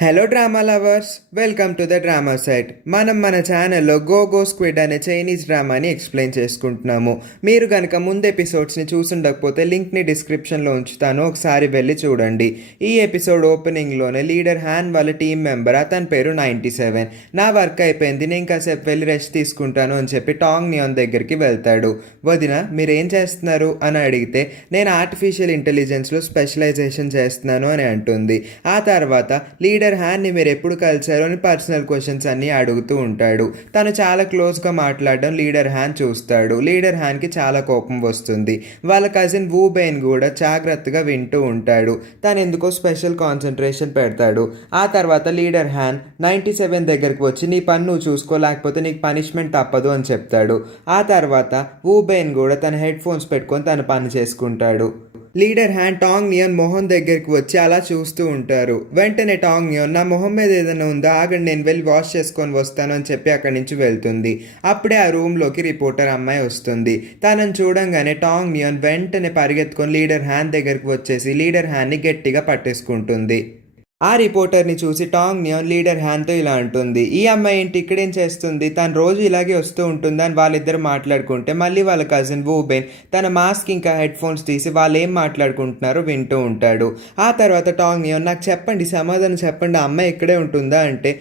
Hello drama lovers, welcome to the drama site. మనం మన ఛానల్లో గో స్క్విడ్ అనే చైనీస్ డ్రామాని ఎక్స్ప్లెయిన్ చేసుకుంటున్నాము. మీరు కనుక ముందు ఎపిసోడ్స్ని చూసుండకపోతే లింక్ని డిస్క్రిప్షన్లో ఉంచుతాను, ఒకసారి వెళ్ళి చూడండి. ఈ ఎపిసోడ్ ఓపెనింగ్లోనే లీడర్ హ్యాన్ వాళ్ళ టీం మెంబర్, అతని పేరు 97, నా వర్క్ అయిపోయింది, నేను కాసేపు వెళ్ళి రెస్ట్ తీసుకుంటాను అని చెప్పి టాంగ్ నియాన్ దగ్గరికి వెళ్తాడు. వదిన, మీరేం చేస్తున్నారు అని అడిగితే నేను ఆర్టిఫిషియల్ ఇంటెలిజెన్స్లో స్పెషలైజేషన్ చేస్తున్నాను అని అంటుంది. ఆ తర్వాత లీడర్ హ్యాన్ని మీరు ఎప్పుడు కలిసారు అని పర్సనల్ క్వశ్చన్స్ అన్నీ అడుగుతూ ఉంటాడు. తను చాలా క్లోజ్గా మాట్లాడడం లీడర్ హ్యాన్ చూస్తాడు. లీడర్ హ్యాన్కి చాలా కోపం వస్తుంది. వాళ్ళ కజిన్ వూ బెయిన్ కూడా జాగ్రత్తగా వింటూ ఉంటాడు. తను ఎందుకో స్పెషల్ కాన్సన్ట్రేషన్ పెడతాడు. ఆ తర్వాత లీడర్ హ్యాన్ 97 దగ్గరికి వచ్చి నీ పని నువ్వు చూసుకోలేకపోతే నీకు పనిష్మెంట్ తప్పదు అని చెప్తాడు. ఆ తర్వాత వూ బెయిన్ కూడా తన హెడ్ ఫోన్స్ పెట్టుకొని తన పని చేసుకుంటాడు. లీడర్ హ్యాన్ టాంగ్ నియాన్ మొహం దగ్గరికి వచ్చి అలా చూస్తూ ఉంటారు. వెంటనే టాంగ్ నియాన్ నా మొహం మీద ఏదైనా ఉందా, ఆగండి నేను వెళ్ళి వాష్ చేసుకొని వస్తాను అని చెప్పి అక్కడి నుంచి వెళ్తుంది. అప్పుడే ఆ రూమ్లోకి రిపోర్టర్ అమ్మాయి వస్తుంది. తనని చూడంగానే టాంగ్ నియాన్ వెంటనే పరిగెత్తుకొని లీడర్ హ్యాన్ దగ్గరికి వచ్చేసి లీడర్ హ్యాన్ని గట్టిగా పట్టేసుకుంటుంది. ఆ రిపోర్టర్ని చూసి టాంగ్ నియాన్ లీడర్ హ్యాన్తో ఇలా అంటుంది, ఈ అమ్మాయి ఏంటి ఇక్కడేం చేస్తుంది, తను రోజు ఇలాగే వస్తూ ఉంటుంది అని వాళ్ళిద్దరు మాట్లాడుకుంటే మళ్ళీ వాళ్ళ కజిన్ వూ బెయిన్ తన మాస్క్ ఇంకా హెడ్ ఫోన్స్ తీసి వాళ్ళు ఏం మాట్లాడుకుంటున్నారో వింటూ ఉంటాడు. ఆ తర్వాత టాంగ్ నియాన్ నాకు చెప్పండి, సమాధానం చెప్పండి, ఆ అమ్మాయి ఇక్కడే ఉంటుందా అంటే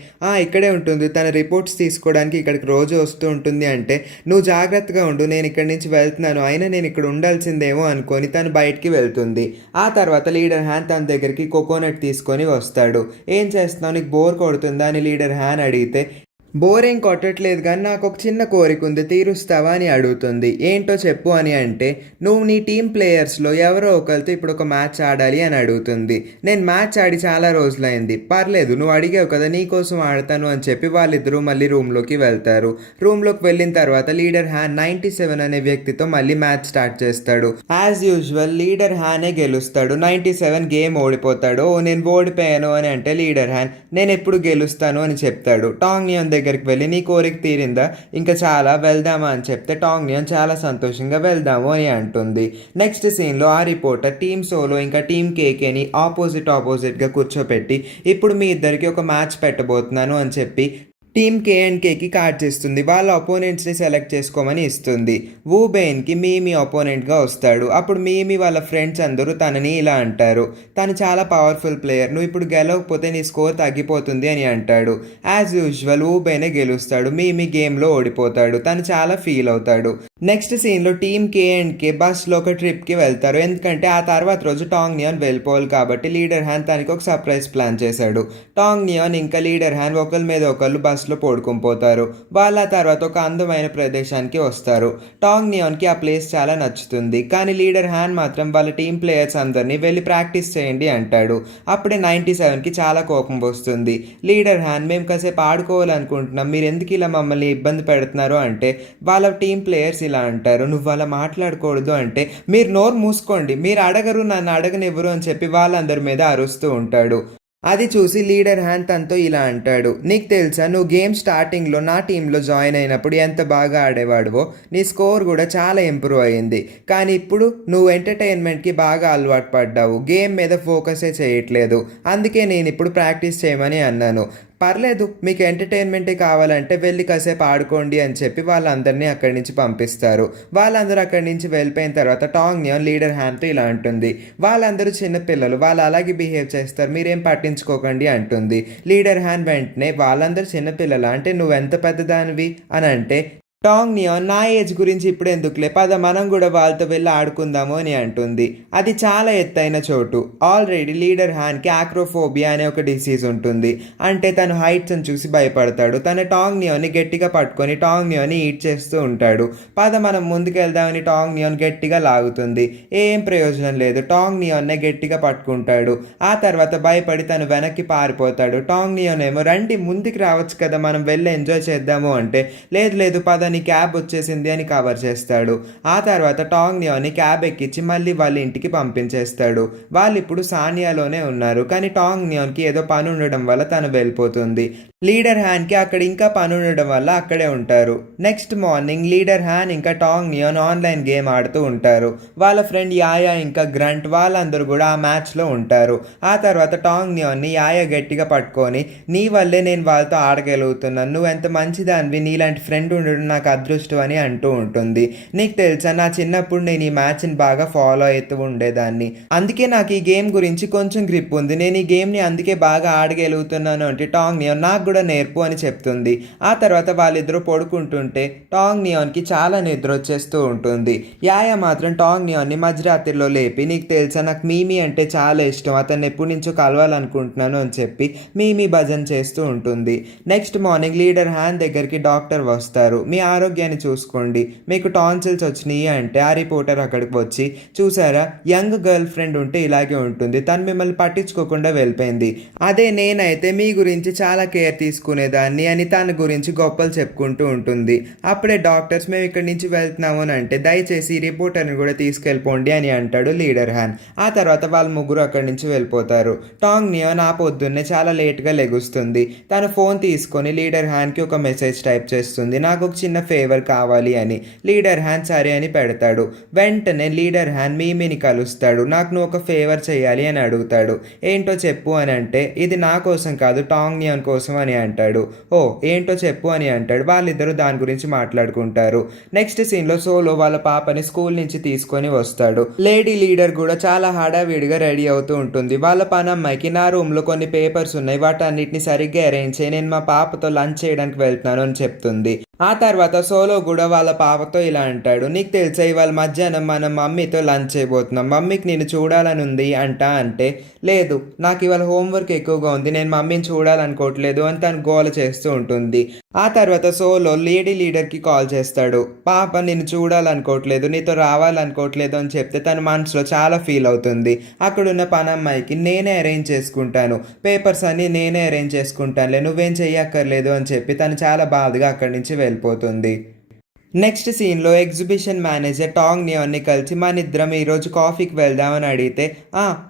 ఇక్కడే ఉంటుంది, తన రిపోర్ట్స్ తీసుకోవడానికి ఇక్కడికి రోజు వస్తూ ఉంటుంది అంటే నువ్వు జాగ్రత్తగా ఉండు, నేను ఇక్కడి నుంచి వెళ్తున్నాను, అయినా నేను ఇక్కడ ఉండాల్సిందేమో అనుకొని తను బయటికి వెళ్తుంది. ఆ తర్వాత లీడర్ హ్యాన్ తన దగ్గరికి కోకోనట్ తీసుకొని వస్తాడు. ఏం చేస్తున్నావు, నీకు బోర్ కొడుతుందా అని లీడర్ హ్యాన్ అడిగితే బోర్ ఏం కొట్టట్లేదు కానీ నాకు ఒక చిన్న కోరిక ఉంది, తీరుస్తావా అని అడుగుతుంది. ఏంటో చెప్పు అని అంటే నువ్వు నీ టీం ప్లేయర్స్లో ఎవరో ఒకరితో ఇప్పుడు ఒక మ్యాచ్ ఆడాలి అని అడుగుతుంది. నేను మ్యాచ్ ఆడి చాలా రోజులైంది, పర్లేదు నువ్వు అడిగావు కదా నీకోసం ఆడతాను అని చెప్పి వాళ్ళిద్దరూ మళ్ళీ రూమ్లోకి వెళ్తారు. రూమ్లోకి వెళ్ళిన తర్వాత లీడర్ హ్యాన్ 97 అనే వ్యక్తితో మళ్ళీ మ్యాచ్ స్టార్ట్ చేస్తాడు. యాజ్ యూజువల్ లీడర్ హ్యానే గెలుస్తాడు. 97 గేమ్ ఓడిపోతాడు. నేను ఓడిపోయాను అని అంటే లీడర్ హ్యాన్ నేను ఎప్పుడు గెలుస్తాను అని చెప్తాడు. టాంగ్ నియాన్ దగ్గరికి వెళ్ళి నీ కోరిక తీరిందా, ఇంకా చాలా వెళ్దామా అని చెప్తే టాంగ్ నియాన్ చాలా సంతోషంగా వెళ్దాము అని అంటుంది. నెక్స్ట్ సీన్లో ఆ రిపోర్టర్ టీమ్ సోలో ఇంకా టీమ్ కేకేని ఆపోజిట్గా కూర్చోపెట్టి ఇప్పుడు మీ ఇద్దరికి ఒక మ్యాచ్ పెట్టబోతున్నాను అని చెప్పి టీమ్ కేఎన్కేకి కార్డ్ చేస్తుంది. వాళ్ళ అపోనెంట్స్ని సెలెక్ట్ చేసుకోమని ఇస్తుంది. వూ బెయిన్కి మీమీ అపోనెంట్గా వస్తాడు. అప్పుడు మీమీ వాళ్ళ ఫ్రెండ్స్ అందరూ తనని ఇలా అంటారు, తను చాలా పవర్ఫుల్ ప్లేయర్, నువ్వు ఇప్పుడు గెలవకపోతే నీ స్కోర్ తగ్గిపోతుంది అని అంటాడు. యాజ్ యూజువల్ వూ బెయినే గెలుస్తాడు. మీమీ గేమ్లో ఓడిపోతాడు. తను చాలా ఫీల్ అవుతాడు. నెక్స్ట్ సీన్లో టీమ్ కేఎన్కే బస్లో ఒక ట్రిప్కి వెళ్తారు. ఎందుకంటే ఆ తర్వాత రోజు టాంగ్ నియాన్ వెళ్ళిపోవాలి కాబట్టి లీడర్ హ్యాన్ తనకి ఒక సర్ప్రైజ్ ప్లాన్ చేశాడు. టాంగ్ నియాన్ ఇంకా లీడర్ హ్యాన్ ఒకరి మీద ఒకళ్ళు బస్లో పడుకొని పోతారు. వాళ్ళ తర్వాత ఒక అందమైన ప్రదేశానికి వస్తారు. టాంగ్ నియాన్కి ఆ ప్లేస్ చాలా నచ్చుతుంది. కానీ లీడర్ హ్యాన్ మాత్రం వాళ్ళ టీం ప్లేయర్స్ అందరినీ వెళ్ళి ప్రాక్టీస్ చేయండి అంటాడు. అప్పుడే 97కి చాలా కోపం వస్తుంది. లీడర్ హ్యాన్ మేము కాసేపు ఆడుకోవాలనుకుంటున్నాం, మీరు ఎందుకు ఇలా మమ్మల్ని ఇబ్బంది పెడుతున్నారు అంటే వాళ్ళ టీం ప్లేయర్స్ ఇలా అంటారు, నువ్వు అలా మాట్లాడకూడదు అంటే మీరు నోరు మూసుకోండి, మీరు అడగరు నన్ను అడగనివ్వరు అని చెప్పి వాళ్ళందరి మీద అరుస్తూ ఉంటాడు. అది చూసి లీడర్ హ్యాన్ తనతో ఇలా అంటాడు, నీకు తెలుసా నువ్వు గేమ్ స్టార్టింగ్లో నా టీంలో జాయిన్ అయినప్పుడు ఎంత బాగా ఆడేవాడువో, నీ స్కోర్ కూడా చాలా ఇంప్రూవ్ అయ్యింది, కానీ ఇప్పుడు నువ్వు ఎంటర్టైన్మెంట్కి బాగా అలవాటు పడ్డావు, గేమ్ మీద ఫోకసే చేయట్లేదు, అందుకే నేను ఇప్పుడు ప్రాక్టీస్ చేయమని అన్నాను. పర్లేదు మీకు ఎంటర్టైన్మెంటే కావాలంటే వెళ్ళి కాసేపు ఆడుకోండి అని చెప్పి వాళ్ళందరినీ అక్కడి నుంచి పంపిస్తారు. వాళ్ళందరూ అక్కడి నుంచి వెళ్ళిపోయిన తర్వాత టాంగ్ నియాన్ లీడర్ హ్యాన్తో ఇలా అంటుంది, వాళ్ళందరూ చిన్నపిల్లలు, వాళ్ళు అలాగే బిహేవ్ చేస్తారు, మీరేం పట్టించుకోకండి అంటుంది. లీడర్ హ్యాన్ వెంటనే వాళ్ళందరూ చిన్నపిల్లల అంటే నువ్వెంత పెద్దదానివి అని అంటే టాంగ్ నియాన్ నా ఏజ్ గురించి ఇప్పుడు ఎందుకులే, పద మనం కూడా వాళ్ళతో వెళ్ళి ఆడుకుందాము అని అంటుంది. అది చాలా ఎత్తైన చోటు. ఆల్రెడీ లీడర్ హ్యాన్కి ఆక్రోఫోబియా అనే ఒక డిసీజ్ ఉంటుంది. అంటే తను హైట్స్ని చూసి భయపడతాడు. తన టాంగ్ నియాన్ని గట్టిగా పట్టుకొని టాంగ్ నియాన్ని ఈట్ చేస్తూ ఉంటాడు. పద మనం ముందుకెళ్దామని టాంగ్ నియాన్ గట్టిగా లాగుతుంది. ఏం ప్రయోజనం లేదు. టాంగ్ నియాన్నే గట్టిగా పట్టుకుంటాడు. ఆ తర్వాత భయపడి తను వెనక్కి పారిపోతాడు. టాంగ్ నియాన్ ఏమో రండి ముందుకు రావచ్చు కదా, మనం వెళ్ళి ఎంజాయ్ చేద్దాము అంటే లేదు లేదు పద నీ క్యాబ్ వచ్చేసింది అని కవర్ చేస్తాడు. ఆ తర్వాత టాంగ్ నియోని క్యాబ్ ఎక్కించి మళ్ళీ వాళ్ళ ఇంటికి పంపించేస్తాడు. వాళ్ళు ఇప్పుడు సానియాలోనే ఉన్నారు, కానీ టాంగ్ నియోన్కి ఏదో పని ఉండడం వల్ల తను వెళ్ళిపోతుంది. లీడర్ హ్యాన్కి అక్కడ ఇంకా పని ఉండడం వల్ల అక్కడే ఉంటారు. నెక్స్ట్ మార్నింగ్ లీడర్ హ్యాన్ ఇంకా టాంగ్ నియోన్ ఆన్లైన్ గేమ్ ఆడుతూ ఉంటారు. వాళ్ళ ఫ్రెండ్ యాయా ఇంకా గ్రంట్ వాళ్ళందరూ కూడా ఆ మ్యాచ్లో ఉంటారు. ఆ తర్వాత టాంగ్ నియోన్ని యాయా గట్టిగా పట్టుకొని, నీ వల్లే నేను వాళ్ళతో ఆడగలుగుతున్నాను, నువ్వు ఎంత మంచిదానివి, నీలాంటి ఫ్రెండ్ ఉండడం నాకు అదృష్టం అని అంటూ ఉంటుంది. నీకు తెలుసా, నా చిన్నప్పుడు నేను ఈ మ్యాచ్ని బాగా ఫాలో అవుతూ ఉండేదాన్ని, అందుకే నాకు ఈ గేమ్ గురించి కొంచెం గ్రిప్ ఉంది, నేను ఈ గేమ్ని అందుకే బాగా ఆడగలుగుతున్నాను అంటే టాంగ్ నియోన్ నాకు కూడా నేర్పు అని చెప్తుంది. ఆ తర్వాత వాళ్ళిద్దరూ పడుకుంటుంటే టాంగ్ నియోన్కి చాలా నిద్ర వచ్చేస్తూ ఉంటుంది. యాయా మాత్రం టాంగ్ నియోన్ని మధ్యరాత్రిలో లేపి, నీకు తెలుసా నాకు మీమీ అంటే చాలా ఇష్టం, అతన్ని ఎప్పటి నుంచో కలవాలనుకుంటున్నాను అని చెప్పి మీమీ భజన చేస్తూ ఉంటుంది. నెక్స్ట్ మార్నింగ్ లీడర్ హ్యాన్ దగ్గరికి డాక్టర్ వస్తారు. మీ ఆరోగ్యాన్ని చూసుకోండి, మీకు టాన్సిల్స్ వచ్చినాయి అంటే ఆ రిపోర్టర్ అక్కడికి వచ్చి, చూసారా యంగ్ గర్ల్ ఫ్రెండ్ ఉంటే ఇలాగే ఉంటుంది, తను మిమ్మల్ని పట్టించుకోకుండా వెళ్ళిపోయింది, అదే నేనైతే మీ గురించి చాలా కేర్ తీసుకునేదాన్ని అని తన గురించి గొప్పలు చెప్పుకుంటూ ఉంటుంది. అప్పుడే డాక్టర్స్ మేము ఇక్కడి నుంచి వెళ్తున్నాము అని అంటే, దయచేసి ఈ రిపోర్టర్ని కూడా తీసుకెళ్ళిపోండి అని అంటాడు లీడర్ హ్యాన్. ఆ తర్వాత వాళ్ళ ముగ్గురు అక్కడి నుంచి వెళ్ళిపోతారు. టాంగ్ నియోన్ ఆ పొద్దున్నే చాలా లేట్గా లెగుస్తుంది. తన ఫోన్ తీసుకొని లీడర్ హ్యాన్కి ఒక మెసేజ్ టైప్ చేస్తుంది, నాకు ఒక చిన్న ఫేవర్ కావాలి అని. లీడర్ హ్యాన్ సరే అని పెడతాడు. వెంటనే లీడర్ హ్యాన్ మీమీని కలుస్తాడు. నాకు నువ్వు ఒక ఫేవర్ చేయాలి అని అడుగుతాడు. ఏంటో చెప్పు అని అంటే, ఇది నా కోసం కాదు టాంగ్ నియోన్ కోసం అని అంటాడు. ఓ ఏంటో చెప్పు అని అంటాడు. వాళ్ళిద్దరూ దాని గురించి మాట్లాడుకుంటారు. నెక్స్ట్ సీన్లో సోలో వాళ్ళ పాపని స్కూల్ నుంచి తీసుకొని వస్తాడు. లేడీ లీడర్ కూడా చాలా హడావిడిగా రెడీ అవుతూ ఉంటుంది. వాళ్ళ పనమ్మాయికి, నా రూమ్లో కొన్ని పేపర్స్ ఉన్నాయి, వాటన్నిటిని సరిగ్గా అరేంజ్ చేయి, నేను మా పాపతో లంచ్ చేయడానికి వెళ్తున్నాను అని చెప్తుంది. ఆ తర్వాత సోలో కూడా వాళ్ళ పాపతో ఇలా అంటాడు, నీకు తెలుసా ఇవాళ మధ్యాహ్నం మనం మమ్మీతో లంచ్ చేయబోతున్నాం, మమ్మీకి నేను చూడాలని ఉంది అంటే, లేదు నాకు ఇవాళ హోంవర్క్ ఎక్కువగా ఉంది, నేను మమ్మీని చూడాలనుకోవట్లేదు అని తను గోల చేస్తూ ఉంటుంది. ఆ తర్వాత సోలో లేడీ లీడర్కి కాల్ చేస్తాడు. పాప నేను చూడాలనుకోవట్లేదు, నీతో రావాలనుకోవట్లేదు అని చెప్తే తన మనసులో చాలా ఫీల్ అవుతుంది. అక్కడున్న పనమ్మాయికి, నేనే అరేంజ్ చేసుకుంటాను, పేపర్స్ అన్ని నేనే అరేంజ్ చేసుకుంటానులే, నువ్వేం చెయ్యక్కర్లేదు అని చెప్పి తను చాలా బాధగా అక్కడి నుంచి వెళ్ళిపోతుంది. నెక్స్ట్ సీన్లో ఎగ్జిబిషన్ మేనేజర్ టాంగ్ నియోన్ని కలిసి, మన ఇద్దరం ఈరోజు కాఫీకి వెళ్దామని అడిగితే,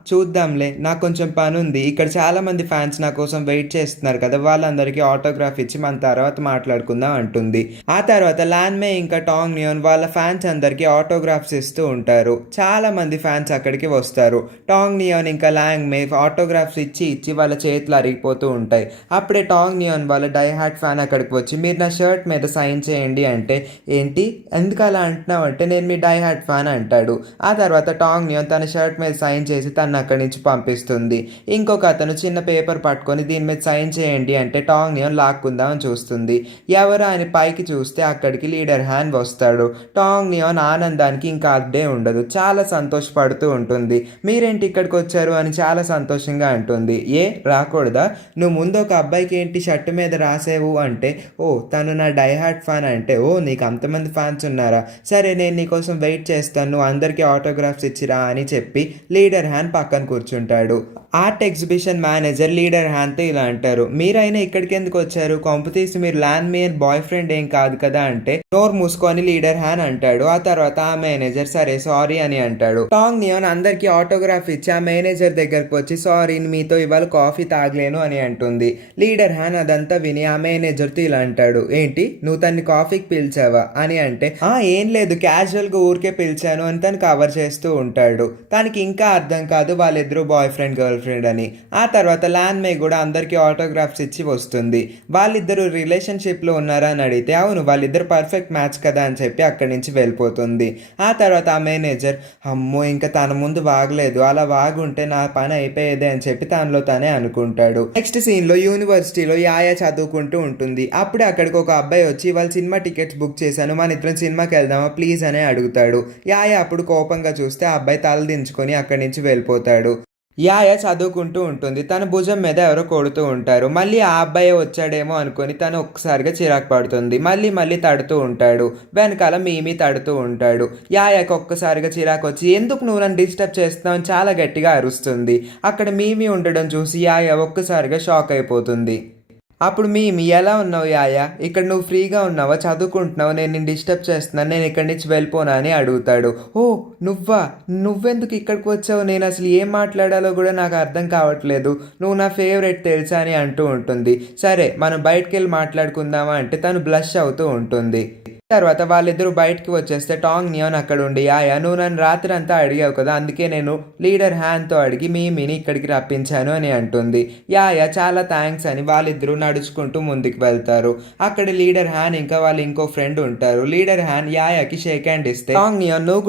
చూద్దాంలే నాకు కొంచెం పని ఉంది, ఇక్కడ చాలామంది ఫ్యాన్స్ నా కోసం వెయిట్ చేస్తున్నారు కదా, వాళ్ళందరికీ ఆటోగ్రాఫ్ ఇచ్చి మన తర్వాత మాట్లాడుకుందాం అంటుంది. ఆ తర్వాత లాన్మే ఇంకా టాంగ్ నియోన్ వాళ్ళ ఫ్యాన్స్ అందరికీ ఆటోగ్రాఫ్స్ ఇస్తూ ఉంటారు. చాలా మంది ఫ్యాన్స్ అక్కడికి వస్తారు. టాంగ్ నియోన్ ఇంకా లాంగ్మే ఆటోగ్రాఫ్స్ ఇచ్చి ఇచ్చి వాళ్ళ చేతులు అరిగిపోతూ ఉంటాయి. అప్పుడే టాంగ్ నియోన్ వాళ్ళ డైహార్ట్ ఫ్యాన్ అక్కడికి వచ్చి, మీరు నా షర్ట్ మీద సైన్ చేయండి అంటే, ఏంటి ఎందుకు అలా అంటున్నావు అంటే, నేను మీ డై హార్ట్ ఫ్యాన్ అంటాడు. ఆ తర్వాత టాంగ్ నియోన్ తన షర్ట్ మీద సైన్ చేసి తను అక్కడి నుంచి పంపిస్తుంది. ఇంకొక అతను చిన్న పేపర్ పట్టుకొని దీని మీద సైన్ చేయండి అంటే టాంగ్ నియోన్ లాక్కుందామని చూస్తుంది. ఎవరా అని పైకి చూస్తే అక్కడికి లీడర్ హ్యాన్ వస్తాడు. టాంగ్ నియోన్ ఆనందానికి ఇంకా అడ్డే ఉండదు, చాలా సంతోషపడుతూ ఉంటుంది. మీరేంటి ఇక్కడికి వచ్చారు అని చాలా సంతోషంగా అంటుంది. ఏ రాకూడదా, నువ్వు ముందు ఒక అబ్బాయికి ఏంటి షర్ట్ మీద రాసేవు అంటే, ఓ తను నా డై హార్ట్ ఫ్యాన్ అంటే, ఓ నీకు అంతమంది ఫ్యాన్స్ ఉన్నారా, సరే నేను నీకోసం వెయిట్ చేస్తాను, నువ్వు అందరికీ ఆటోగ్రాఫ్స్ ఇచ్చిరా అని చెప్పి లీడర్ హ్యాన్ పక్కన కూర్చుంటాడు. ఆర్ట్ ఎగ్జిబిషన్ మేనేజర్ లీడర్ హ్యాన్తో ఇలా అంటారు, మీరైనా ఇక్కడికి ఎందుకు వచ్చారు, కొంపతీసి మీరు ల్యాండ్ మేయర్ బాయ్ ఫ్రెండ్ ఏం కాదు కదా అంటే, నోరు మూసుకొని లీడర్ హ్యాన్ అంటాడు. ఆ తర్వాత ఆ మేనేజర్ సరే సారీ అని అంటాడు. టాంగ్ నియోన్ అందరికీ ఆటోగ్రాఫ్ ఇచ్చి ఆ మేనేజర్ దగ్గరకు వచ్చి, సారీ మీతో ఇవాళ కాఫీ తాగలేను అని అంటుంది. లీడర్ హ్యాన్ అదంతా విని ఆ మేనేజర్తో ఇలా అంటాడు, ఏంటి నువ్వు తన్ని కాఫీకి పిలిచావా అని అంటే, ఏం లేదు క్యాజువల్గా ఊరికే పిలిచాను అని తను కవర్ చేస్తూ ఉంటాడు. తనకి ఇంకా అర్థం కాదు వాళ్ళిద్దరూ బాయ్ ఫ్రెండ్ గర్ల్ ఫ్రెండ్ అని. ఆ తర్వాత ల్యాండ్ మే కూడా అందరికీ ఆటోగ్రాఫ్స్ ఇచ్చి వస్తుంది. వాళ్ళిద్దరూ రిలేషన్షిప్లో ఉన్నారా అని అడిగితే, అవును వాళ్ళిద్దరు పర్ఫెక్ట్ మ్యాచ్ కదా అని చెప్పి అక్కడి నుంచి వెళ్ళిపోతుంది. ఆ తర్వాత ఆ మేనేజర్, అమ్మో ఇంకా తన ముందు వాగలేదు, అలా వాగుంటే నా పని అయిపోయేదే అని చెప్పి తనలో తనే అనుకుంటాడు. నెక్స్ట్ సీన్లో యూనివర్సిటీలో యాయా చదువుకుంటూ ఉంటుంది. అప్పుడే అక్కడికి ఒక అబ్బాయి వచ్చి, వాళ్ళ సినిమా టికెట్స్ బుక్ చేశాను, మన ఇద్దరం సినిమాకి వెళ్దామా ప్లీజ్ అని అడుగుతాడు. యాయా అప్పుడు కోపంగా చూస్తే ఆ అబ్బాయి తల దించుకొని అక్కడి నుంచి వెళ్ళిపోతాడు. యాయ చదువుకుంటూ ఉంటుంది. తన భుజం మీద ఎవరో కొడుతూ ఉంటారు. మళ్ళీ ఆ అబ్బాయి వచ్చాడేమో అనుకొని తను ఒక్కసారిగా చిరాకు పడుతుంది. మళ్ళీ తడుతూ ఉంటాడు. వెనకాల మీమీ తడుతూ ఉంటాడు. యాయకు ఒక్కసారిగా చిరాకు వచ్చి, ఎందుకు నువ్వు నన్ను డిస్టర్బ్ చేస్తున్నావు అని చాలా గట్టిగా అరుస్తుంది. అక్కడ మీమీ ఉండడం చూసి యాయ ఒక్కసారిగా షాక్ అయిపోతుంది. అప్పుడు మీ ఎలా ఉన్నావు యాయ, ఇక్కడ నువ్వు ఫ్రీగా ఉన్నావా, చదువుకుంటున్నావు, నేను నిన్ను డిస్టర్బ్ చేస్తున్నాను, నేను ఇక్కడి నుంచి వెళ్ళిపోనా అని అడుగుతాడు. ఓ నువ్వా, నువ్వెందుకు ఇక్కడికి వచ్చావు, నేను అసలు ఏం మాట్లాడాలో కూడా నాకు అర్థం కావట్లేదు, నువ్వు నా ఫేవరెట్ తెలుసా అని అంటూ ఉంటుంది. సరే మనం బయటికి వెళ్ళి మాట్లాడుకుందామా అంటే తను బ్లష్ అవుతూ ఉంటుంది. తర్వాత వాళ్ళిద్దరూ బయటకు వచ్చేస్తే టాంగ్ నియాన్ అక్కడ ఉండి, యాయా నువ్వు నన్ను రాత్రి అంతా అడిగావు కదా, అందుకే నేను లీడర్ హ్యాన్తో అడిగి మీని ఇక్కడికి రప్పించాను అని అంటుంది. యాయా చాలా థ్యాంక్స్ అని వాళ్ళిద్దరూ నడుచుకుంటూ ముందుకు వెళ్తారు. అక్కడ లీడర్ హ్యాన్ ఇంకా వాళ్ళ ఇంకో ఫ్రెండ్ ఉంటారు. లీడర్ హ్యాన్ యాయాకి షేక్ హ్యాండ్ ఇస్తే టాంగ్ నియాన్ నువ్వు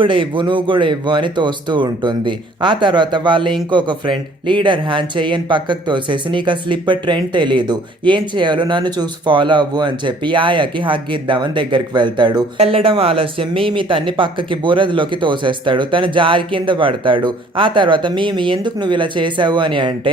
కూడా ఇవ్వు అని తోస్తూ ఉంటుంది. ఆ తర్వాత వాళ్ళ ఇంకొక ఫ్రెండ్ లీడర్ హ్యాన్ చెయ్యని పక్కకు తోసేసి, నీకు అసలు ఇప్పుడు ట్రెండ్ తెలియదు, ఏం చేయాలో నన్ను చూసి ఫాలో అవ్వు అని చెప్పి యాయాకి హగ్ ఇద్దామని దగ్గరికి వెళ్ళడం ఆలస్యం మీమి తన్ని పక్కకి బురదలోకి తోసేస్తాడు. తను జారి కింద పడతాడు. ఆ తర్వాత మీమి ఎందుకు నువ్వు ఇలా చేసావు అని అంటే,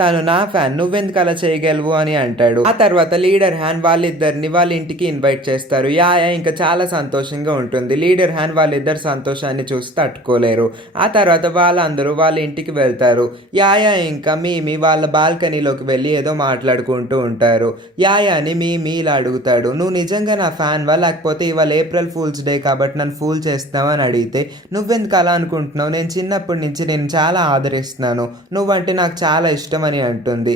తను నా ఫ్యాన్, నువ్వెందుకు అలా చేయగలవు అని అంటాడు. ఆ తర్వాత లీడర్ హ్యాన్ వాళ్ళిద్దరిని వాళ్ళ ఇంటికి ఇన్వైట్ చేస్తారు. యాయా ఇంకా చాలా సంతోషంగా ఉంటుంది. లీడర్ హ్యాన్ వాళ్ళిద్దరు సంతోషాన్ని చూసి తట్టుకోలేరు. ఆ తర్వాత వాళ్ళందరూ వాళ్ళ ఇంటికి వెళ్తారు. యాయా ఇంకా మీమి వాళ్ళ బాల్కనీలోకి వెళ్ళి ఏదో మాట్లాడుకుంటూ ఉంటారు. యాయాని మీమి ఇలా అడుగుతాడు, నువ్వు నిజంగా నా ఫ్యాన్ వల్ల, లేకపోతే ఇవాళ ఏప్రిల్ ఫూల్స్ డే కాబట్టి నన్ను ఫూల్ చేస్తావు అని అడిగితే, నువ్వెందుకు అలా అనుకుంటున్నావు, నేను చిన్నప్పటి నుంచి నేను చాలా ఆదరిస్తున్నాను, నువ్వంటే నాకు చాలా ఇష్టం అని అంటుంది.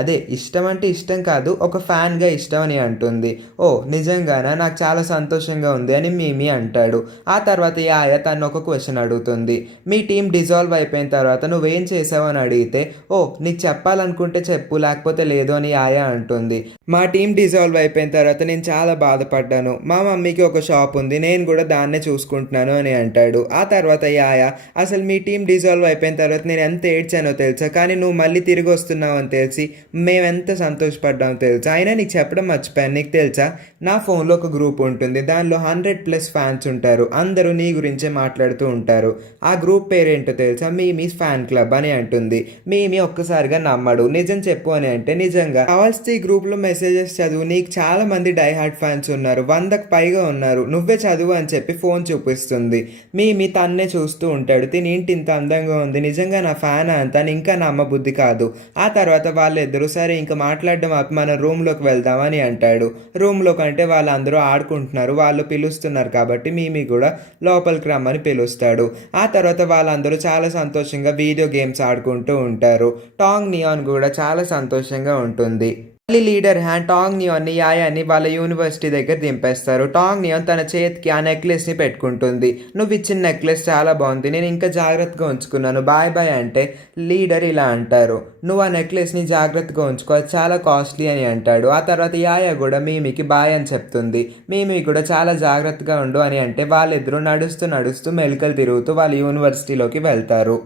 అదే ఇష్టం అంటే ఇష్టం కాదు, ఒక ఫ్యాన్గా ఇష్టం అని అంటుంది. ఓ నిజంగానా, నాకు చాలా సంతోషంగా ఉంది అని మీమి అంటాడు. ఆ తర్వాత యాయ తను ఒక క్వశ్చన్ అడుగుతుంది. మీ టీం డిజాల్వ్ అయిపోయిన తర్వాత నువ్వేం చేసావు అని అడిగితే, ఓ నీకు చెప్పాలనుకుంటే చెప్పు, లేకపోతే లేదు అని యాయ అంటుంది. మా టీం డిజాల్వ్ అయిపోయిన తర్వాత నేను చాలా బాధపడ్డాను, మా మమ్మీకి ఒక షాప్ ఉంది, నేను కూడా దాన్నే చూసుకుంటున్నాను అని అంటాడు. ఆ తర్వాత యాయా, అసలు మీ టీం డిజాల్వ్ అయిపోయిన తర్వాత నేను ఎంత ఏడ్చానో తెలుసా, కానీ నువ్వు మళ్ళీ తిరిగి వస్తున్నావు అని తెలిసి మేమెంత సంతోషపడ్డామో తెలుసా, అయినా నీకు చెప్పడం మర్చిపోయాను, నీకు తెలుసా నా ఫోన్లో ఒక గ్రూప్ ఉంటుంది, దానిలో 100+ ఫ్యాన్స్ ఉంటారు, అందరూ నీ గురించే మాట్లాడుతూ ఉంటారు, ఆ గ్రూప్ పేరేంటో తెలుసా, మీ ఫ్యాన్ క్లబ్ అని అంటుంది. మీ ఒక్కసారిగా నమ్మడు. నిజం చెప్పు అని అంటే, నిజంగా కావాల్సి ఈ గ్రూప్లో మెసేజెస్ చదువు, నీకు చాలా మంది డైహార్డ్ ఫ్యాన్స్ ఉన్నారు, 100కు పైగా ఉన్నారు, నువ్వే చదువు అని చెప్పి ఫోన్ చూపిస్తుంది. మీ తన్నే చూస్తూ ఉంటాడు. తినేంటి ఇంత అందంగా ఉంది, నిజంగా నా ఫ్యాన్ అంతా ఇంకా నమ్మబుద్ధి కాదు. ఆ తర్వాత వాళ్ళిద్దరూ సరే ఇంకా మాట్లాడడం ఆపి మన రూమ్లోకి వెళ్దామని అంటాడు. రూమ్లోకి అంటే వాళ్ళందరూ ఆడుకుంటున్నారు, వాళ్ళు పిలుస్తున్నారు కాబట్టి మీమి కూడా లోపలికి రమ్మని పిలుస్తాడు. ఆ తర్వాత వాళ్ళందరూ చాలా సంతోషంగా వీడియో గేమ్స్ ఆడుకుంటూ ఉంటారు. టాంగ్ నియాన్ కూడా చాలా సంతోషంగా ఉంటుంది. మళ్ళీ లీడర్ హ్యాన్ టాంగ్ నియాన్ని యాయాని వాళ్ళ యూనివర్సిటీ దగ్గర దింపేస్తారు. టాంగ్ నియాన్ తన చేతికి ఆ నెక్లెస్ని పెట్టుకుంటుంది. నువ్వు ఇచ్చిన నెక్లెస్ చాలా బాగుంది, నేను ఇంకా జాగ్రత్తగా ఉంచుకున్నాను, బాయ్ బాయ్ అంటే లీడర్ ఇలా అంటారు, నువ్వు ఆ నెక్లెస్ని జాగ్రత్తగా ఉంచుకో, అది చాలా కాస్ట్లీ అని అంటాడు. ఆ తర్వాత యాయా కూడా మీమికి బాయ్ అని చెప్తుంది. మీమి కూడా చాలా జాగ్రత్తగా ఉండు అని అంటే వాళ్ళిద్దరూ నడుస్తూ మెలికలు తిరుగుతూ వాళ్ళ యూనివర్సిటీలోకి వెళ్తారు.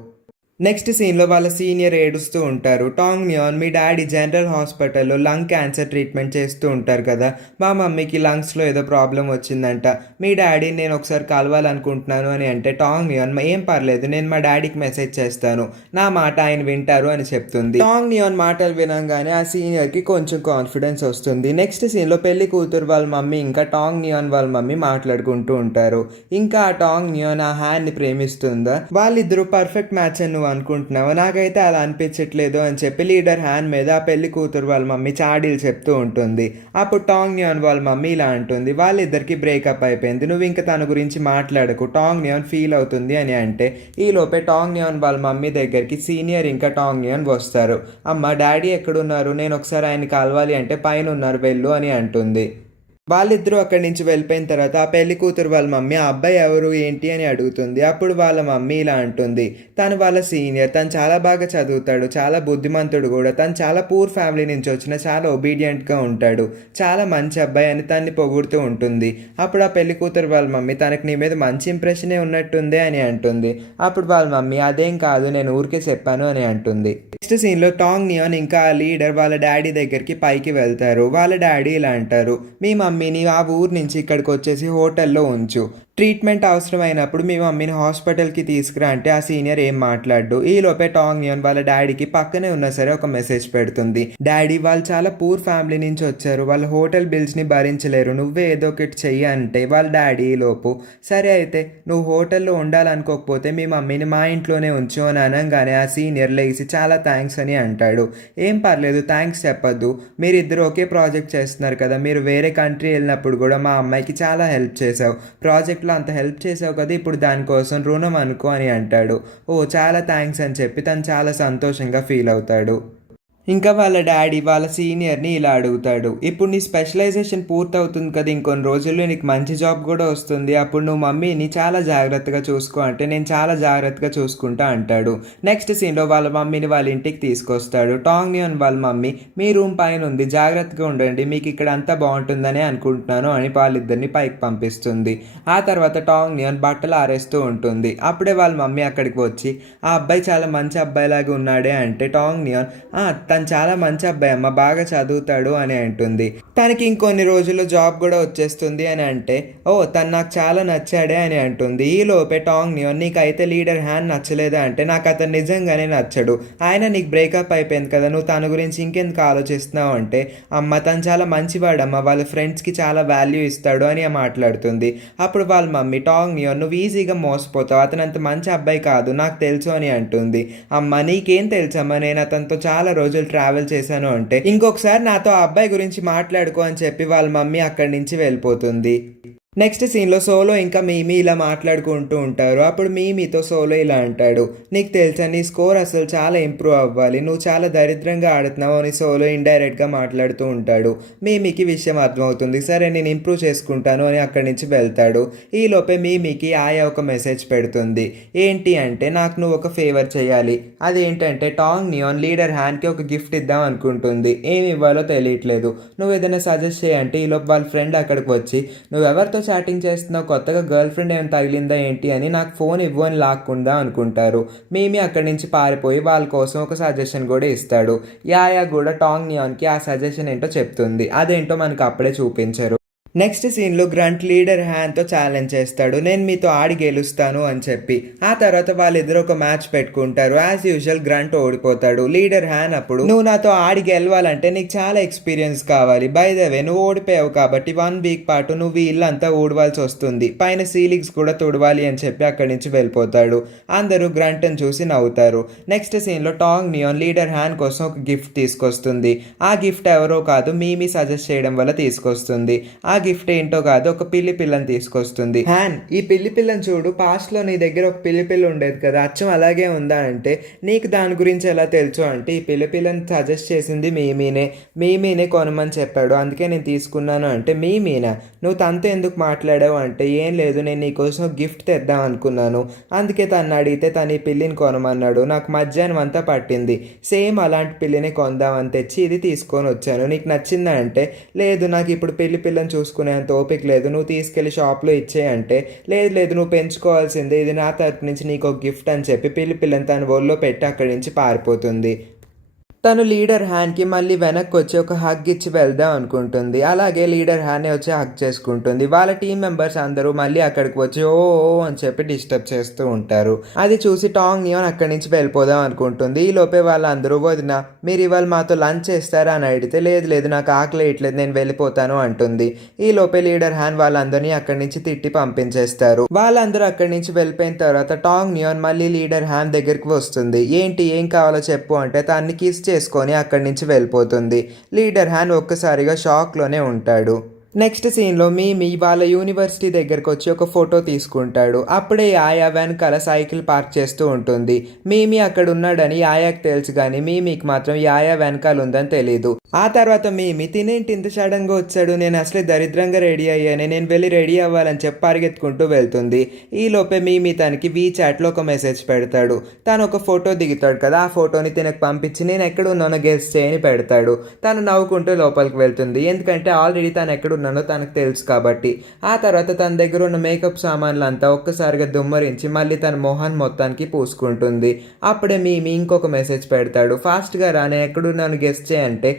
నెక్స్ట్ సీన్లో వాళ్ళ సీనియర్ ఏడుస్తూ ఉంటారు. టాంగ్ నియాన్, మీ డాడీ జనరల్ హాస్పిటల్లో లంగ్ క్యాన్సర్ ట్రీట్మెంట్ చేస్తూ ఉంటారు కదా, మా మమ్మీకి లంగ్స్లో ఏదో ప్రాబ్లం వచ్చిందంట, మీ డాడీ నేను ఒకసారి కలవాలనుకుంటున్నాను అని అంటే టాంగ్ నియాన్, ఏం పర్లేదు నేను మా డాడీకి మెసేజ్ చేస్తాను, నా మాట ఆయన వింటారు అని చెప్తుంది. టాంగ్ నియాన్ మాటలు వినంగానే ఆ సీనియర్కి కొంచెం కాన్ఫిడెన్స్ వస్తుంది. నెక్స్ట్ సీన్లో పెళ్లి కూతురు వాళ్ళ మమ్మీ ఇంకా టాంగ్ నియాన్ వాళ్ళ మమ్మీ మాట్లాడుకుంటూ ఉంటారు. ఇంకా ఆ టాంగ్ నియాన్ ఆ హ్యాన్ని ప్రేమిస్తుందా, వాళ్ళిద్దరూ పర్ఫెక్ట్ మ్యాచ్ అని అనుకుంటున్నావు, నాకైతే అలా అనిపించట్లేదు అని చెప్పి లీడర్ హ్యాన్ మీద ఆ పెళ్లి కూతురు వాళ్ళ మమ్మీ చాడీలు చెప్తూ ఉంటుంది. అప్పుడు టాంగ్ నియాన్ వాళ్ళ మమ్మీ ఇలా అంటుంది, వాళ్ళిద్దరికి బ్రేకప్ అయిపోయింది, నువ్వు ఇంకా తన గురించి మాట్లాడకు, టాంగ్ నియాన్ ఫీల్ అవుతుంది అని అంటే ఈ లోపే టాంగ్ నియాన్ వాళ్ళ మమ్మీ దగ్గరికి సీనియర్ ఇంకా టాంగ్ నియాన్ వస్తారు. అమ్మ డాడీ ఎక్కడున్నారు, నేను ఒకసారి ఆయన కలవాలి అంటే పైన ఉన్నారు వెళ్ళు అని అంటుంది. వాళ్ళిద్దరూ అక్కడి నుంచి వెళ్ళిపోయిన తర్వాత ఆ పెళ్లి కూతురు వాళ్ళ మమ్మీ ఆ అబ్బాయి ఎవరు ఏంటి అని అడుగుతుంది. అప్పుడు వాళ్ళ మమ్మీ ఇలా అంటుంది, తను వాళ్ళ సీనియర్, తను చాలా బాగా చదువుతాడు, చాలా బుద్ధిమంతుడు కూడా, తను చాలా పూర్ ఫ్యామిలీ నుంచి వచ్చిన చాలా ఒబీడియంట్గా ఉంటాడు, చాలా మంచి అబ్బాయి అని తన్ని పొగుడుతూ ఉంటుంది. అప్పుడు ఆ పెళ్లి కూతురు వాళ్ళ మమ్మీ, తనకు నీ మీద మంచి ఇంప్రెషనే ఉన్నట్టుంది అని అంటుంది. అప్పుడు వాళ్ళ మమ్మీ, అదేం కాదు నేను ఊరికే చెప్పాను అని అంటుంది. నెక్స్ట్ సీన్లో టాంగ్ నియాన్ ఇంకా ఆ లీడర్ వాళ్ళ డాడీ దగ్గరికి పైకి వెళ్తారు. వాళ్ళ డాడీ ఇలా అంటారు, మీ మమ్మీని ఆ ఊరు నుంచి ఇక్కడికి వచ్చేసి హోటల్లో ఉంచు, ట్రీట్మెంట్ అవసరమైనప్పుడు మీ మమ్మీని హాస్పిటల్కి తీసుకురా అంటే ఆ సీనియర్ ఏం మాట్లాడు. ఈ లోపే టాంగ్ న్యూన్ వాళ్ళ డాడీకి పక్కనే ఉన్నా సరే ఒక మెసేజ్ పెడుతుంది. డాడీ, వాళ్ళు చాలా పూర్ ఫ్యామిలీ నుంచి వచ్చారు, వాళ్ళ హోటల్ బిల్స్ని భరించలేరు, నువ్వే ఏదో ఒకటి చెయ్యి అంటే వాళ్ళ డాడీ ఈ లోపు సరే అయితే నువ్వు హోటల్లో ఉండాలనుకోకపోతే మీ మమ్మీని మా ఇంట్లోనే ఉంచు అని అనగానే ఆ సీనియర్ లేచి చాలా థ్యాంక్స్ అని అంటాడు. ఏం పర్లేదు, థ్యాంక్స్ చెప్పొద్దు, మీరిద్దరు ఒకే ప్రాజెక్ట్ చేస్తున్నారు కదా, మీరు వేరే కంట్రీ వెళ్ళినప్పుడు కూడా మా అమ్మాయికి చాలా హెల్ప్ చేసావు, ప్రాజెక్ట్లో అంత హెల్ప్ చేసావు కదా, ఇప్పుడు దానికోసం రుణం అనుకో అని అంటాడు. ఓ చాలా థ్యాంక్స్ అని చెప్పి తను చాలా సంతోషంగా ఫీల్ అవుతాడు. ఇంకా వాళ్ళ డాడీ వాళ్ళ సీనియర్ని ఇలా అడుగుతాడు, ఇప్పుడు నీ స్పెషలైజేషన్ పూర్తవుతుంది కదా, ఇంకొన్ని రోజుల్లో నీకు మంచి జాబ్ కూడా వస్తుంది, అప్పుడు నువ్వు మమ్మీని చాలా జాగ్రత్తగా చూసుకో అంటే నేను చాలా జాగ్రత్తగా చూసుకుంటా అంటాడు. నెక్స్ట్ సీన్లో వాళ్ళ మమ్మీని వాళ్ళ ఇంటికి తీసుకొస్తాడు. టాంగ్ న్యూన్ వాళ్ళ మమ్మీ మీ రూమ్ పైన ఉంది, జాగ్రత్తగా ఉండండి, మీకు ఇక్కడ అంతా బాగుంటుందని అనుకుంటున్నాను అని వాళ్ళిద్దరిని పైకి పంపిస్తుంది. ఆ తర్వాత టాంగ్ న్యూన్ బట్టలు ఆరేస్తూ ఉంటుంది. అప్పుడే వాళ్ళ మమ్మీ అక్కడికి వచ్చి ఆ అబ్బాయి చాలా మంచి అబ్బాయిలాగా ఉన్నాడే అంటే టాంగ్ న్యూన్ తను చాలా మంచి అబ్బాయి అమ్మ, బాగా చదువుతాడు అని అంటుంది. తనకి ఇంకొన్ని రోజుల్లో జాబ్ కూడా వచ్చేస్తుంది అని అంటే ఓ తను నాకు చాలా నచ్చాడే అని అంటుంది. ఈ లోపే టాంగ్ న్యూన్ నీకైతే లీడర్ హ్యాన్ నచ్చలేదా అంటే నాకు అతను నిజంగానే నచ్చడు, ఆయన నీకు బ్రేకప్ అయిపోయింది కదా, నువ్వు తన గురించి ఇంకెందుకు ఆలోచిస్తున్నావు అంటే అమ్మ తను చాలా మంచివాడమ్మ, వాళ్ళ ఫ్రెండ్స్కి చాలా వాల్యూ ఇస్తాడు అని మాట్లాడుతుంది. అప్పుడు వాళ్ళ మమ్మీ టాంగ్ న్యూన్ నువ్వు ఈజీగా మోసపోతావు, అతను అంత మంచి అబ్బాయి కాదు నాకు తెలుసు అని అంటుంది. అమ్మ నీకేం తెలుసమ్మా, నేను అతనితో చాలా రోజులు ట్రావెల్ చేశాను అంటే ఇంకొకసారి నాతో ఆ అబ్బాయి గురించి మాట్లాడుకో అని చెప్పి వాళ్ళ మమ్మీ అక్కడి నుంచి వెళ్ళిపోతుంది. నెక్స్ట్ సీన్లో సోలో ఇంకా మీమీ ఇలా మాట్లాడుకుంటూ ఉంటారు. అప్పుడు మీతో సోలో ఇలా అంటాడు, నీకు తెలుసా నీ స్కోర్ అసలు చాలా ఇంప్రూవ్ అవ్వాలి, నువ్వు చాలా దరిద్రంగా ఆడుతున్నావు అని సోలో ఇండైరెక్ట్గా మాట్లాడుతూ ఉంటాడు. మీకి విషయం అర్థమవుతుంది, సరే నేను ఇంప్రూవ్ చేసుకుంటాను అని అక్కడి నుంచి వెళ్తాడు. ఈ లోపే మీకి ఆయా ఒక మెసేజ్ పెడుతుంది. ఏంటి అంటే నాకు నువ్వు ఒక ఫేవర్ చేయాలి, అదేంటంటే టాంగ్ న్యూన్ లీడర్ హ్యాన్కి ఒక గిఫ్ట్ ఇద్దాం అనుకుంటుంది, ఏమి ఇవ్వాలో తెలియట్లేదు, నువ్వు ఏదైనా సజెస్ట్ చేయంటే ఈ లోపు వాళ్ళ ఫ్రెండ్ అక్కడికి వచ్చి నువ్వెవరితో చాటింగ్ చేస్తున్నావు, కొత్తగా గర్ల్ ఫ్రెండ్ ఏమైనా తగిలిందా ఏంటి అని నాకు ఫోన్ ఇవ్వు అని లాక్కుందా అనుకుంటారు. మేమీ అక్కడి నుంచి పారిపోయి వాళ్ళ కోసం ఒక సజెషన్ కూడా ఇస్తాడు. యాయా కూడా టాంగ్ న్యూన్కి ఆ సజెషన్ ఏంటో చెప్తుంది, అదేంటో మనకు అప్పుడే చూపించరు. నెక్స్ట్ సీన్లో గ్రంట్ లీడర్ హ్యాన్తో ఛాలెంజ్ చేస్తాడు, నేను మీతో ఆడి గెలుస్తాను అని చెప్పి. ఆ తర్వాత వాళ్ళిద్దరు ఒక మ్యాచ్ పెట్టుకుంటారు. యాజ్ యూజువల్ గ్రంట్ ఓడిపోతాడు. లీడర్ హ్యాన్ అప్పుడు నువ్వు నాతో ఆడి గెలవాలంటే నీకు చాలా ఎక్స్పీరియన్స్ కావాలి, బై ద వే నువ్వు ఓడిపోయావు కాబట్టి 1 వీక్ పాటు నువ్వు ఈ ఇల్లంతా ఊడవాల్సి వస్తుంది, పైన సీలింగ్స్ కూడా తుడవాలి అని చెప్పి అక్కడి నుంచి వెళ్ళిపోతాడు. అందరూ గ్రంట్ని చూసి నవ్వుతారు. నెక్స్ట్ సీన్లో టాంగ్ న్యూన్ లీడర్ హ్యాన్ కోసం ఒక గిఫ్ట్ తీసుకొస్తుంది. ఆ గిఫ్ట్ ఎవరో కాదు మీమీ సజెస్ట్ చేయడం వల్ల తీసుకొస్తుంది. ఆ గిఫ్ట్ ఏంటో కాదు, ఒక పిల్లి పిల్లని తీసుకొస్తుంది. హ్యాన్ ఈ పిల్లి పిల్లని చూడు, పాస్ట్ లో నీ దగ్గర ఒక పిల్లి పిల్ల ఉండేది కదా, అచ్చం అలాగే ఉందా అంటే నీకు దాని గురించి ఎలా తెలుసు అంటే ఈ పిల్లి పిల్లని సజెస్ట్ చేసింది మీమీనే కొనమని చెప్పాడు, అందుకే నేను తీసుకున్నాను అంటే మీమీనా, నువ్వు తనతో ఎందుకు మాట్లాడావు అంటే ఏం లేదు నేను నీకోసం గిఫ్ట్ తెద్దాం అనుకున్నాను, అందుకే తను అడిగితే తను ఈ పిల్లిని కొనమన్నాడు, నాకు మధ్యాహ్నం అంతా పట్టింది, సేమ్ అలాంటి పిల్లిని కొందామని తెచ్చి ఇది తీసుకొని వచ్చాను, నీకు నచ్చిందా అంటే లేదు నాకు ఇప్పుడు పిల్లని చూసుకునేంత ఓపిక లేదు, నువ్వు తీసుకెళ్లి షాప్లో ఇచ్చేయంటే లేదు నువ్వు పెంచుకోవాల్సిందే, ఇది నా తరపు నుంచి నీకు ఒక గిఫ్ట్ అని చెప్పి పిల్లని తన ఒళ్ళో పెట్టి అక్కడి నుంచి పారిపోతుంది. తను లీడర్ హ్యాన్కి మళ్ళీ వెనక్కి వచ్చి ఒక హగ్ ఇచ్చి వెళ్దాం అనుకుంటుంది. అలాగే లీడర్ హ్యానే వచ్చి హగ్ చేసుకుంటుంది. వాళ్ళ టీం మెంబర్స్ అందరూ మళ్ళీ అక్కడికి వచ్చి ఓ అని చెప్పి డిస్టర్బ్ చేస్తూ ఉంటారు. అది చూసి టాంగ్ న్యూన్ అక్కడి నుంచి వెళ్ళిపోదాం అనుకుంటుంది. ఈ లోపే వాళ్ళందరూ వదిన మీరు ఇవాళ మాతో లంచ్ చేస్తారా అని అడిగితే లేదు నాకు ఆకలి వేయట్లేదు నేను వెళ్ళిపోతాను అంటుంది. ఈ లోపే లీడర్ హ్యాన్ వాళ్ళందరినీ అక్కడి నుంచి తిట్టి పంపించేస్తారు. వాళ్ళందరూ అక్కడి నుంచి వెళ్ళిపోయిన తర్వాత టాంగ్ న్యూన్ మళ్ళీ లీడర్ హ్యాన్ దగ్గరికి వస్తుంది. ఏంటి ఏం కావాలో చెప్పు అంటే తన్ని కిస్ చేసుకొని అక్కడి నుంచి వెళ్ళిపోతుంది. లీడర్ హ్యాన్ ఒక్కసారిగా షాక్లోనే ఉంటాడు. నెక్స్ట్ సీన్లో మీమీ వాళ్ళ యూనివర్సిటీ దగ్గరకు వచ్చి ఒక ఫోటో తీసుకుంటాడు. అప్పుడే ఆయా వెనకాల సైకిల్ పార్క్ చేస్తూ ఉంటుంది. మీమీ అక్కడ ఉన్నాడని యాయాకి తెలుసు కానీ మీమీకి మాత్రం యాయా వెనకాల ఉందని తెలీదు. ఆ తర్వాత మీమీ తినేంటి ఇంత సడన్గా వచ్చాడు, నేను అసలే దరిద్రంగా రెడీ అయ్యాను, నేను వెళ్ళి రెడీ అవ్వాలని చెప్పి పరిగెత్తుకుంటూ వెళ్తుంది. ఈ లోపే మీమీ తనకి వీచాట్లో ఒక మెసేజ్ పెడతాడు. తను ఒక ఫోటో దిగుతాడు కదా, ఆ ఫోటోని తినకు పంపించి నేను ఎక్కడ ఉన్నానో గెస్ చేయని పెడతాడు. తను నవ్వుకుంటూ లోపలికి వెళ్తుంది, ఎందుకంటే ఆల్రెడీ తను ఎక్కడ ఉన్నానో తనకు తెలుసు కాబట్టి. ఆ తర్వాత తన దగ్గర ఉన్న మేకప్ సామాన్లు అంతా ఒక్కసారిగా దుమ్మరించి మళ్ళీ తన మొహం మొత్తానికి పూసుకుంటుంది. అప్పుడే మీమి ఇంకొక మెసేజ్ పెడతాడు, ఫాస్ట్గా రా, నేను ఎక్కడున్నాను గెస్ట్ చేయంటే,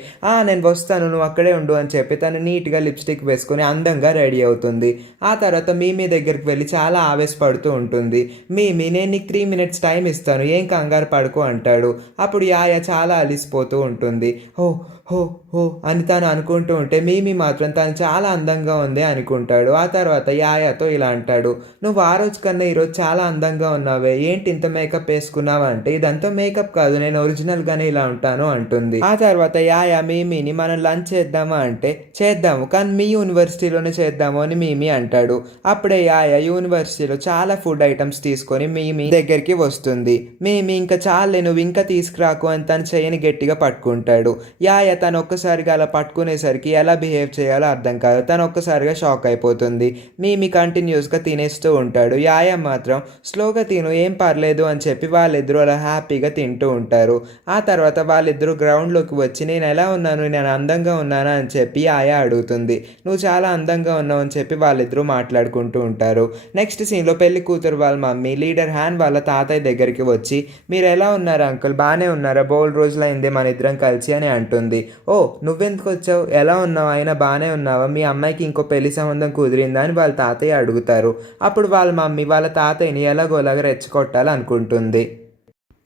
నేను వస్తాను, నువ్వు అక్కడే ఉండు అని చెప్పి తను నీట్గా లిప్స్టిక్ వేసుకొని అందంగా రెడీ అవుతుంది. ఆ తర్వాత మీమి దగ్గరికి వెళ్ళి చాలా ఆవేశపడుతూ ఉంటుంది. మీమి, నేను నీకు 3 minutes టైం ఇస్తాను, ఏం కంగారు పడుకో అంటాడు. అప్పుడు యాయ చాలా అలిసిపోతూ ఉంటుంది. హో హో హో అని తను అనుకుంటూ ఉంటే మీమి మాత్రం తను చాలా అందంగా ఉంది అనుకుంటాడు. ఆ తర్వాత యాయాతో ఇలా అంటాడు, నువ్వు ఆ రోజు కన్నా ఈరోజు చాలా అందంగా ఉన్నావే, ఏంటి ఇంత మేకప్ వేసుకున్నావు అంటే, ఇదంతా మేకప్ కాదు, నేను ఒరిజినల్గానే ఇలా ఉంటాను అంటుంది. ఆ తర్వాత యాయా మీమిని మనం లంచ్ చేద్దామా అంటే, చేద్దాము కానీ మీ యూనివర్సిటీలోనే చేద్దాము అని మీమి అంటాడు. అప్పుడే యాయా యూనివర్సిటీలో చాలా ఫుడ్ ఐటమ్స్ తీసుకొని మీమి దగ్గరికి వస్తుంది. మీమి ఇంకా చాలే, నువ్వు ఇంకా తీసుకురాకు అని తను చేయని గట్టిగా పట్టుకుంటాడు. యాయ తను ఒక్కసారిగా అలా పట్టుకునేసరికి ఎలా బిహేవ్ చేయాలో అర్థం కాదు. తను ఒక్కసారిగా షాక్ అయిపోతుంది. మీమి కంటిన్యూస్గా తినేస్తూ ఉంటాడు. యాయ మాత్రం స్లోగా తిను, ఏం పర్లేదు అని చెప్పి వాళ్ళిద్దరూ అలా హ్యాపీగా తింటూ ఉంటారు. ఆ తర్వాత వాళ్ళిద్దరూ గ్రౌండ్లోకి వచ్చి, నేను ఎలా ఉన్నాను, నేను అందంగా ఉన్నానా అని చెప్పి యాయ అడుగుతుంది. నువ్వు చాలా అందంగా ఉన్నావు అని చెప్పి వాళ్ళిద్దరూ మాట్లాడుకుంటూ ఉంటారు. నెక్స్ట్ సీన్లో పెళ్లి కూతురు వాళ్ళ మమ్మీ లీడర్ హ్యాన్ వాళ్ళ తాతయ్య దగ్గరికి వచ్చి, మీరు ఎలా ఉన్నారు అంకుల్, బాగానే ఉన్నారా, బోల్డ్ రోజులైంది మన ఇద్దరం కలిసి అని అంటుంది. ఓ, నువ్వెందుకు వచ్చావు, ఎలా ఉన్నావు, అయినా బాగానే ఉన్నావా, మీ అమ్మాయికి ఇంకో పెళ్లి సంబంధం కుదిరిందా అని వాళ్ళ తాతయ్య అడుగుతారు. అప్పుడు వాళ్ళ మమ్మీ వాళ్ళ తాతయ్యని ఎలాగోలాగా రెచ్చగొట్టాలనుకుంటుంది.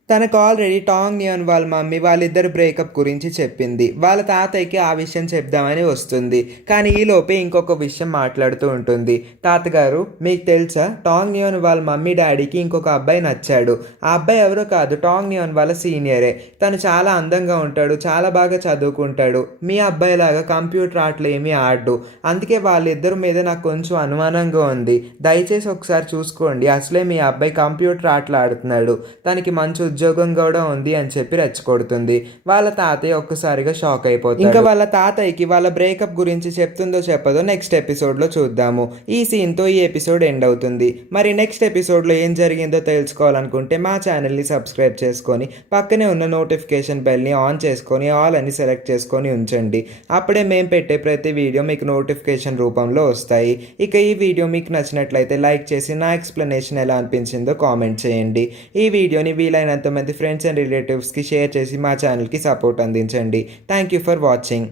తనకు ఆల్రెడీ టాంగ్ నియాన్ వాళ్ళ మమ్మీ వాళ్ళిద్దరు బ్రేకప్ గురించి చెప్పింది. వాళ్ళ తాతయ్యకి ఆ విషయం చెప్దామని వస్తుంది. కానీ ఈలోపే ఇంకొక విషయం మాట్లాడుతూ ఉంటుంది. తాతగారు, మీకు తెలుసా, టాంగ్ నియాన్ వాళ్ళ మమ్మీ డాడీకి ఇంకొక అబ్బాయి నచ్చాడు. ఆ అబ్బాయి ఎవరో కాదు, టాంగ్ నియాన్ వాళ్ళ సీనియరే. తను చాలా అందంగా ఉంటాడు, చాలా బాగా చదువుకుంటాడు, మీ అబ్బాయిలాగా కంప్యూటర్ ఆటలు ఏమీ ఆడు. అందుకే వాళ్ళిద్దరి మీద నాకు కొంచెం అనుమానంగా ఉంది, దయచేసి ఒకసారి చూసుకోండి, అసలే మీ అబ్బాయి కంప్యూటర్ ఆటలు ఆడుతున్నాడు, తనకి మంచి ఉద్యోగం కూడా ఉంది అని చెప్పి రెచ్చగొడుతుంది. వాళ్ళ తాతయ్య ఒక్కసారిగా షాక్ అయిపోతాడు. ఇంకా వాళ్ళ తాతయ్యకి వాళ్ళ బ్రేకప్ గురించి చెప్తుందో చెప్పదో నెక్స్ట్ ఎపిసోడ్లో చూద్దాము. ఈ సీన్తో ఈ ఎపిసోడ్ ఎండ్ అవుతుంది. మరి నెక్స్ట్ ఎపిసోడ్లో ఏం జరిగిందో తెలుసుకోవాలనుకుంటే మా ఛానల్ని సబ్స్క్రైబ్ చేసుకొని పక్కనే ఉన్న నోటిఫికేషన్ బెల్ని ఆన్ చేసుకొని ఆల్ అని సెలెక్ట్ చేసుకొని ఉంచండి. అప్పుడే మేము పెట్టే ప్రతి వీడియో మీకు నోటిఫికేషన్ రూపంలో వస్తాయి. ఇక ఈ వీడియో మీకు నచ్చినట్లయితే లైక్ చేసి నా ఎక్స్ప్లెనేషన్ ఎలా అనిపించిందో కామెంట్ చేయండి. ఈ వీడియోని వీలైనంత మంది ఫ్రెండ్స్ అండ్ రిలేటివ్స్కి షేర్ చేసి మా ఛానల్కి సపోర్ట్ అందించండి. Thank you for watching.